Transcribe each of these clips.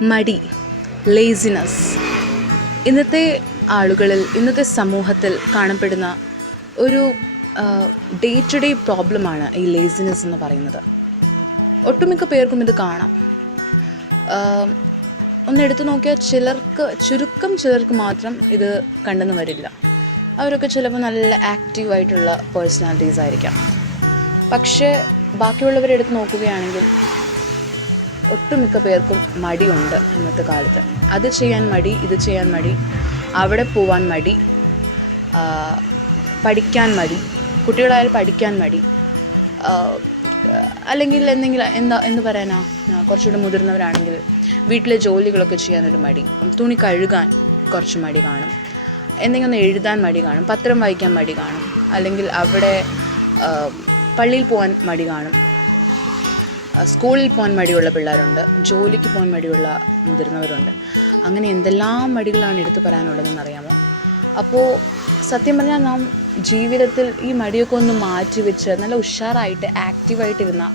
മടി, ലേസിനെസ് ഇന്നത്തെ ആളുകളിൽ, ഇന്നത്തെ സമൂഹത്തിൽ കാണപ്പെടുന്ന ഒരു ഡേ ടു ഡേ പ്രോബ്ലമാണ് ഈ ലേസിനെസ് എന്ന് പറയുന്നത്. ഒട്ടുമിക്ക പേർക്കും ഇത് കാണാം. ഒന്നെടുത്ത് നോക്കിയാൽ ചുരുക്കം ചിലർക്ക് മാത്രം ഇത് കണ്ടെന്ന് വരില്ല. അവരൊക്കെ ചിലപ്പോൾ നല്ല ആക്റ്റീവായിട്ടുള്ള പേഴ്സണാലിറ്റീസ് ആയിരിക്കാം. പക്ഷേ ബാക്കിയുള്ളവരെ എടുത്ത് നോക്കുകയാണെങ്കിൽ ഒട്ടുമിക്ക പേർക്കും മടിയുണ്ട് ഇന്നത്തെ കാലത്ത്. അത് ചെയ്യാൻ മടി, ഇത് ചെയ്യാൻ മടി, അവിടെ പോവാൻ മടി, പഠിക്കാൻ മടി, കുട്ടികളായാലും പഠിക്കാൻ മടി, അല്ലെങ്കിൽ എന്ത് പറയാനാ, കുറച്ചുകൂടി മുതിർന്നവരാണെങ്കിൽ വീട്ടിലെ ജോലികളൊക്കെ ചെയ്യാനൊരു മടി, തുണി കഴുകാൻ കുറച്ച് മടി കാണും, എന്തെങ്കിലും ഒന്ന് എഴുതാൻ മടി കാണും, പത്രം വായിക്കാൻ മടി കാണും, അല്ലെങ്കിൽ അവിടെ പള്ളിയിൽ പോകാൻ മടി കാണും, സ്കൂളിൽ പോകാൻ മടിയുള്ള പിള്ളേരുണ്ട്, ജോലിക്ക് പോകാൻ മടിയുള്ള മുതിർന്നവരുണ്ട്. അങ്ങനെ എന്തെല്ലാം മടികളാണ് എടുത്തു പറയാനുള്ളതെന്നറിയാമോ? അപ്പോൾ സത്യം പറഞ്ഞാൽ നാം ജീവിതത്തിൽ ഈ മടിയൊക്കെ ഒന്ന് മാറ്റി വെച്ച് നല്ല ഉഷാറായിട്ട് ആക്റ്റീവായിട്ടിരുന്ന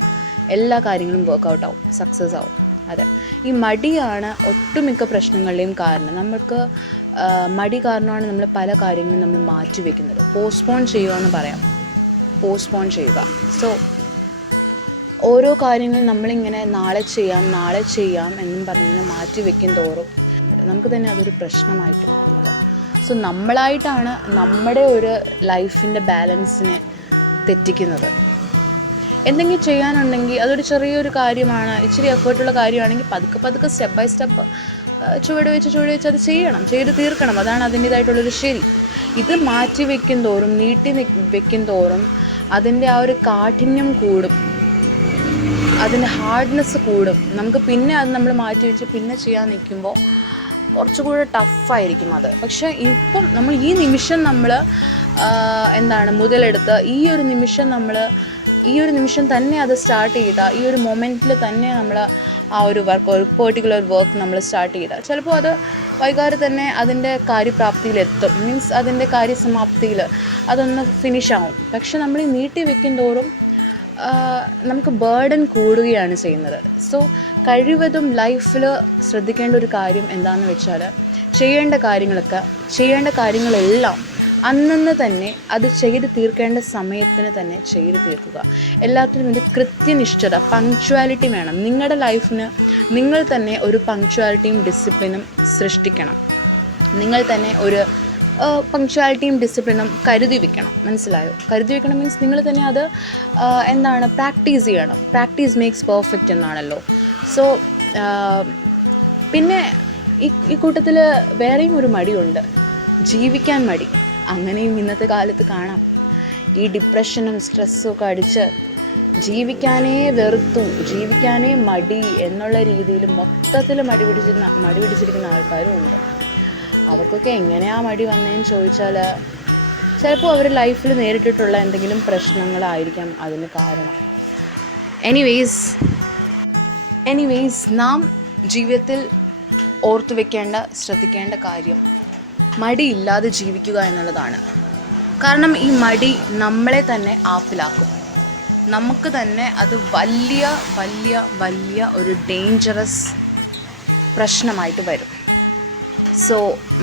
എല്ലാ കാര്യങ്ങളും വർക്കൗട്ട് ആവും, സക്സസ് ആവും. അതെ, ഈ മടിയാണ് ഒട്ടുമിക്ക പ്രശ്നങ്ങളുടെയും കാരണം. നമുക്ക് മടി കാരണമാണ് നമ്മൾ പല കാര്യങ്ങളും നമ്മൾ മാറ്റി വയ്ക്കുന്നത്. പോസ്റ്റ്പോൺ ചെയ്യുക എന്ന് പറയാം, പോസ്റ്റ്പോൺ ചെയ്യുക. സോ ഓരോ കാര്യങ്ങളും നമ്മളിങ്ങനെ നാളെ ചെയ്യാം എന്നും പറഞ്ഞിങ്ങനെ മാറ്റി വയ്ക്കും തോറും നമുക്ക് തന്നെ അതൊരു പ്രശ്നമായിട്ട് മാറുന്നത്. സോ നമ്മളായിട്ടാണ് നമ്മുടെ ഒരു ലൈഫിൻ്റെ ബാലൻസിനെ തെറ്റിക്കുന്നത്. എന്തെങ്കിലും ചെയ്യാനുണ്ടെങ്കിൽ അതൊരു ചെറിയൊരു കാര്യമാണ്, ഇച്ചിരി എഫേർട്ടുള്ള കാര്യമാണെങ്കിൽ പതുക്കെ സ്റ്റെപ്പ് ബൈ സ്റ്റെപ്പ് ചുവട് വെച്ച് അത് ചെയ്ത് തീർക്കണം. അതാണ് അതിൻ്റേതായിട്ടുള്ളൊരു ശരി. ഇത് മാറ്റി വയ്ക്കും തോറും, നീട്ടി വയ്ക്കും തോറും അതിൻ്റെ ആ ഒരു കാഠിന്യം കൂടും, അതിൻ്റെ ഹാർഡ്നെസ് കൂടും. നമുക്ക് പിന്നെ അത് നമ്മൾ മാറ്റി വെച്ച് പിന്നെ ചെയ്യാൻ നിൽക്കുമ്പോൾ കുറച്ചുകൂടെ ടഫായിരിക്കും അത്. പക്ഷേ ഇപ്പം നമ്മൾ ഈ നിമിഷം നമ്മൾ മുതലെടുത്ത് ഈ ഒരു നിമിഷം തന്നെ അത് സ്റ്റാർട്ട് ചെയ്താൽ, ഈ ഒരു മൊമെൻറ്റിൽ തന്നെ നമ്മൾ ആ ഒരു പെർട്ടിക്കുലർ വർക്ക് നമ്മൾ സ്റ്റാർട്ട് ചെയ്താൽ ചിലപ്പോൾ അത് വൈകാതെ തന്നെ അതിൻ്റെ കാര്യപ്രാപ്തിയിലെത്തും. മീൻസ് അതിൻ്റെ കാര്യസമാപ്തിയിൽ അതൊന്ന് ഫിനിഷാവും. പക്ഷെ നമ്മൾ ഈ നീട്ടി വെക്കും തോറും നമുക്ക് ബേർഡൻ കൂടുകയാണ് ചെയ്യുന്നത്. സോ കഴിവതും ലൈഫിൽ ശ്രദ്ധിക്കേണ്ട ഒരു കാര്യം എന്താണെന്ന് വെച്ചാൽ, ചെയ്യേണ്ട കാര്യങ്ങളെല്ലാം അന്നന്ന് തന്നെ അത് ചെയ്ത് തീർക്കേണ്ട സമയത്തിന് തന്നെ ചെയ്ത് തീർക്കുക. എല്ലാത്തിനും ഒരു കൃത്യനിഷ്ഠത, പങ്ക്ച്വാലിറ്റി വേണം. നിങ്ങളുടെ ലൈഫിന് നിങ്ങൾ തന്നെ ഒരു പങ്ക്ച്വാലിറ്റിയും ഡിസിപ്ലിനും സൃഷ്ടിക്കണം. നിങ്ങൾ തന്നെ ഒരു പങ്ക്ച്വാലിറ്റിയും ഡിസിപ്ലിനും കരുതി വെക്കണം. മനസ്സിലായോ? കരുതി വെക്കണം മീൻസ് നിങ്ങൾ തന്നെ അത് പ്രാക്ടീസ് ചെയ്യണം. പ്രാക്ടീസ് മേക്സ് പെർഫെക്റ്റ് എന്നാണല്ലോ. സോ പിന്നെ ഈ കൂട്ടത്തിൽ വേറെയും ഒരു മടിയുണ്ട്, ജീവിക്കാൻ മടി. അങ്ങനെയും ഇന്നത്തെ കാലത്ത് കാണാം. ഈ ഡിപ്രഷനും സ്ട്രെസ്സും ഒക്കെ അടിച്ച് ജീവിക്കാനേ വെറുത്തു, ജീവിക്കാനേ മടി എന്നുള്ള രീതിയിൽ മൊത്തത്തിൽ മടി പിടിച്ചിരിക്കുന്ന ആൾക്കാരും ഉണ്ട്. അവർക്കൊക്കെ എങ്ങനെയാണ് മടി വന്നതെന്ന് ചോദിച്ചാൽ ചിലപ്പോൾ അവർ ലൈഫിൽ നേരിട്ടിട്ടുള്ള എന്തെങ്കിലും പ്രശ്നങ്ങളായിരിക്കാം അതിന് കാരണം. എനിവേയ്സ് നാം ജീവിതത്തിൽ ഓർത്തു വെക്കേണ്ട, ശ്രദ്ധിക്കേണ്ട കാര്യം മടിയില്ലാതെ ജീവിക്കുക എന്നുള്ളതാണ്. കാരണം ഈ മടി നമ്മളെ തന്നെ ആപ്പിലാക്കും. നമുക്ക് തന്നെ അത് വലിയ വലിയ വലിയ ഒരു ഡേഞ്ചറസ് പ്രശ്നമായിട്ട് വരും. സോ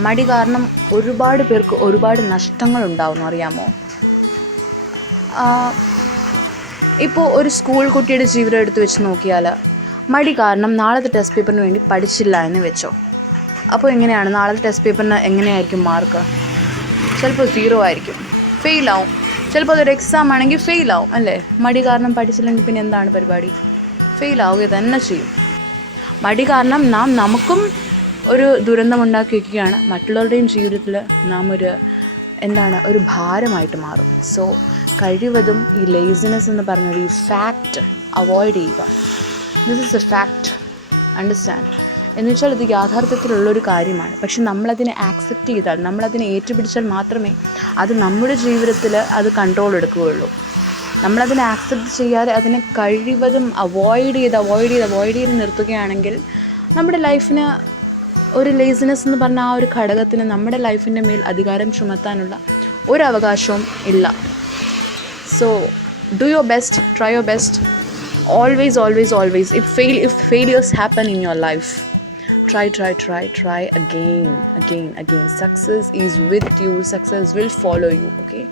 മടി കാരണം ഒരുപാട് പേർക്ക് ഒരുപാട് നഷ്ടങ്ങളുണ്ടാവുന്നു, അറിയാമോ? ഇപ്പോൾ ഒരു സ്കൂൾ കുട്ടിയുടെ ജീവിതം എടുത്ത് വെച്ച് നോക്കിയാൽ മടി കാരണം നാളത്തെ ടെസ്റ്റ് പേപ്പറിന് വേണ്ടി പഠിച്ചില്ല എന്ന് വെച്ചോ. അപ്പോൾ എങ്ങനെയാണ് നാളത്തെ ടെസ്റ്റ് പേപ്പറിന് എങ്ങനെയായിരിക്കും മാർക്ക്? ചിലപ്പോൾ 0 ആയിരിക്കും, ഫെയിലാവും. ചിലപ്പോൾ അതൊരു എക്സാം ആണെങ്കിൽ ഫെയിലാവും, അല്ലേ? മടി കാരണം പഠിച്ചില്ലെങ്കിൽ പിന്നെ എന്താണ് പരിപാടി? ഫെയിലാവുക തന്നെ ചെയ്യും. മടി കാരണം നമുക്കും ഒരു ദുരന്തമുണ്ടാക്കി വയ്ക്കുകയാണ്. മറ്റുള്ളവരുടെയും ജീവിതത്തിൽ നാം ഒരു ഭാരമായിട്ട് മാറും. സോ കഴിവതും ഈ ലേസിനെസ് എന്ന് പറഞ്ഞൊരു ഈ ഫാക്റ്റ് അവോയ്ഡ് ചെയ്യുക. This is A fact, understand? എന്ന് വെച്ചാൽ ഇത് യാഥാർത്ഥ്യത്തിലുള്ളൊരു കാര്യമാണ്. പക്ഷെ നമ്മളതിനെ ആക്സെപ്റ്റ് ചെയ്താൽ, നമ്മളതിനെ ഏറ്റുപിടിച്ചാൽ മാത്രമേ അത് നമ്മുടെ ജീവിതത്തിൽ അത് കൺട്രോൾ എടുക്കുകയുള്ളൂ. നമ്മളതിനെ ആക്സെപ്റ്റ് ചെയ്യാതെ അതിനെ കഴിവതും അവോയ്ഡ് ചെയ്ത് നിർത്തുകയാണെങ്കിൽ നമ്മുടെ ലൈഫിന് ഒരു ലേസിനെസ് എന്ന് പറഞ്ഞ ആ ഒരു ഘടകത്തിന് നമ്മുടെ ലൈഫിൻ്റെ മേൽ അധികാരം ചുമത്താനുള്ള ഒരു അവകാശവും ഇല്ല. So do your best, try your best, always. If failures happen in your life, try again. Success is with you. Success will follow you. Okay,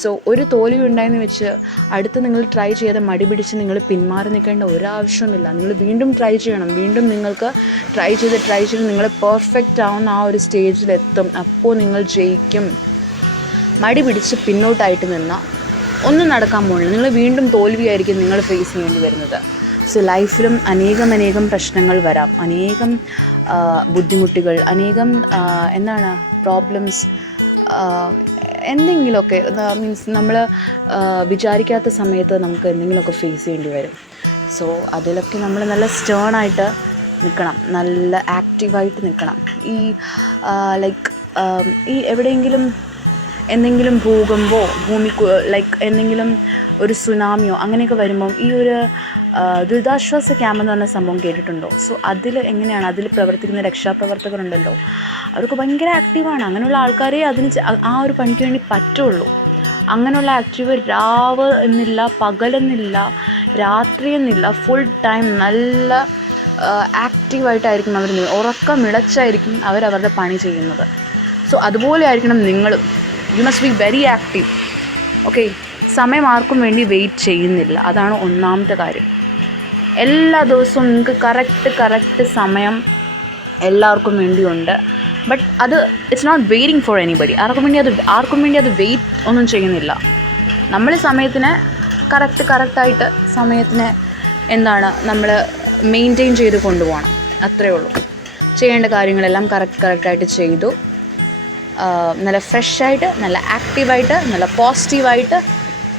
so ഒരു തോൽവി ഉണ്ടായെന്ന് വെച്ച് അടുത്ത് നിങ്ങൾ ട്രൈ ചെയ്ത് മടി പിടിച്ച് നിങ്ങൾ പിന്മാറി നിൽക്കേണ്ട ഒരാവശ്യവുമില്ല. നിങ്ങൾ വീണ്ടും ട്രൈ ചെയ്യണം. വീണ്ടും നിങ്ങൾക്ക് ട്രൈ ചെയ്ത് നിങ്ങൾ പെർഫെക്റ്റ് ആവുന്ന ആ ഒരു സ്റ്റേജിലെത്തും. അപ്പോൾ നിങ്ങൾ ജയിക്കും. മടി പിടിച്ച് പിന്നോട്ടായിട്ട് നിന്നാൽ ഒന്നും നടക്കാൻ പോകുന്നില്ല. നിങ്ങൾ വീണ്ടും തോൽവിയായിരിക്കും നിങ്ങൾ ഫേസ് ചെയ്യേണ്ടി വരുന്നത്. സോ ലൈഫിലും അനേകം പ്രശ്നങ്ങൾ വരാം, അനേകം ബുദ്ധിമുട്ടുകൾ, അനേകം പ്രോബ്ലംസ്, എന്തെങ്കിലുമൊക്കെ മീൻസ് നമ്മൾ വിചാരിക്കാത്ത സമയത്ത് നമുക്ക് എന്തെങ്കിലുമൊക്കെ ഫേസ് ചെയ്യേണ്ടി വരും. സോ അതിലൊക്കെ നമ്മൾ നല്ല സ്റ്റേണായിട്ട് നിൽക്കണം, നല്ല ആക്റ്റീവായിട്ട് നിൽക്കണം. ഈ ഈ എവിടെയെങ്കിലും എന്തെങ്കിലും ഭൂകമ്പോ എന്തെങ്കിലും ഒരു സുനാമിയോ അങ്ങനെയൊക്കെ വരുമ്പം ഈ ഒരു ദുരിതാശ്വാസ ക്യാമ്പ് എന്ന് പറഞ്ഞ സംഭവം കേട്ടിട്ടുണ്ടോ? സോ എങ്ങനെയാണ് അതിൽ പ്രവർത്തിക്കുന്ന രക്ഷാപ്രവർത്തകരുണ്ടല്ലോ, അവർക്ക് ഭയങ്കര ആക്റ്റീവാണ്. അങ്ങനെയുള്ള ആൾക്കാരെ ആ ഒരു പണിക്ക് വേണ്ടി പറ്റുള്ളൂ. അങ്ങനെയുള്ള ആക്റ്റീവ് രാവ് എന്നില്ല, പകലെന്നില്ല, രാത്രി എന്നില്ല, ഫുൾ ടൈം നല്ല ആക്റ്റീവായിട്ടായിരിക്കും അവർ, ഉറക്കമിളച്ചായിരിക്കും അവരവരുടെ പണി ചെയ്യുന്നത്. സോ അതുപോലെ ആയിരിക്കണം നിങ്ങളും. You must be very active. Okay, സമയം ആർക്കും വേണ്ടി വെയിറ്റ് ചെയ്യുന്നില്ല. അതാണ് ഒന്നാമത്തെ കാര്യം. എല്ലാ ദിവസവും നിങ്ങൾക്ക് കറക്റ്റ് സമയം എല്ലാവർക്കും വേണ്ടിയുണ്ട്. But it's not waiting for anybody. ആർക്കും വേണ്ടി അത് വെയിറ്റ് ഒന്നും ചെയ്യുന്നില്ല. നമ്മൾ സമയത്തിന് കറക്റ്റായിട്ട് സമയത്തിന് നമ്മൾ മെയിൻറ്റെയിൻ ചെയ്ത് കൊണ്ടുപോകണം. അത്രയേ ഉള്ളൂ. ചെയ്യേണ്ട കാര്യങ്ങളെല്ലാം കറക്റ്റായിട്ട് ചെയ്തു നല്ല ഫ്രഷായിട്ട്, നല്ല ആക്റ്റീവായിട്ട്, നല്ല പോസിറ്റീവായിട്ട്,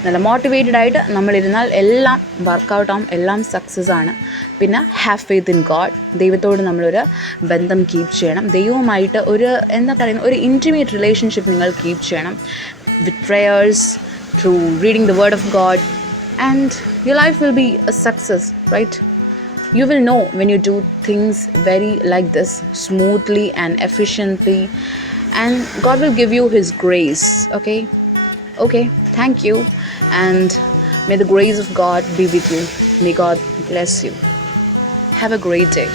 നല്ല മോട്ടിവേറ്റഡ് ആയിട്ട് നമ്മളിരുന്നാൽ എല്ലാം വർക്കൗട്ടാവും, എല്ലാം സക്സസ് ആണ്. പിന്നെ ഹാവ് ഫെയ്ത്ത് ഇൻ ഗോഡ്. ദൈവത്തോട് നമ്മളൊരു ബന്ധം കീപ്പ് ചെയ്യണം. ദൈവവുമായിട്ട് ഒരു ഒരു ഇൻറ്റിമേറ്റ് റിലേഷൻഷിപ്പ് നിങ്ങൾ കീപ്പ് ചെയ്യണം with prayers, through reading the word of God, and your life will be a success, right? You will know when you do things very like this, smoothly and efficiently, and God will give you His grace. Okay, thank you, and may the grace of God be with you. May God bless you. Have a great day.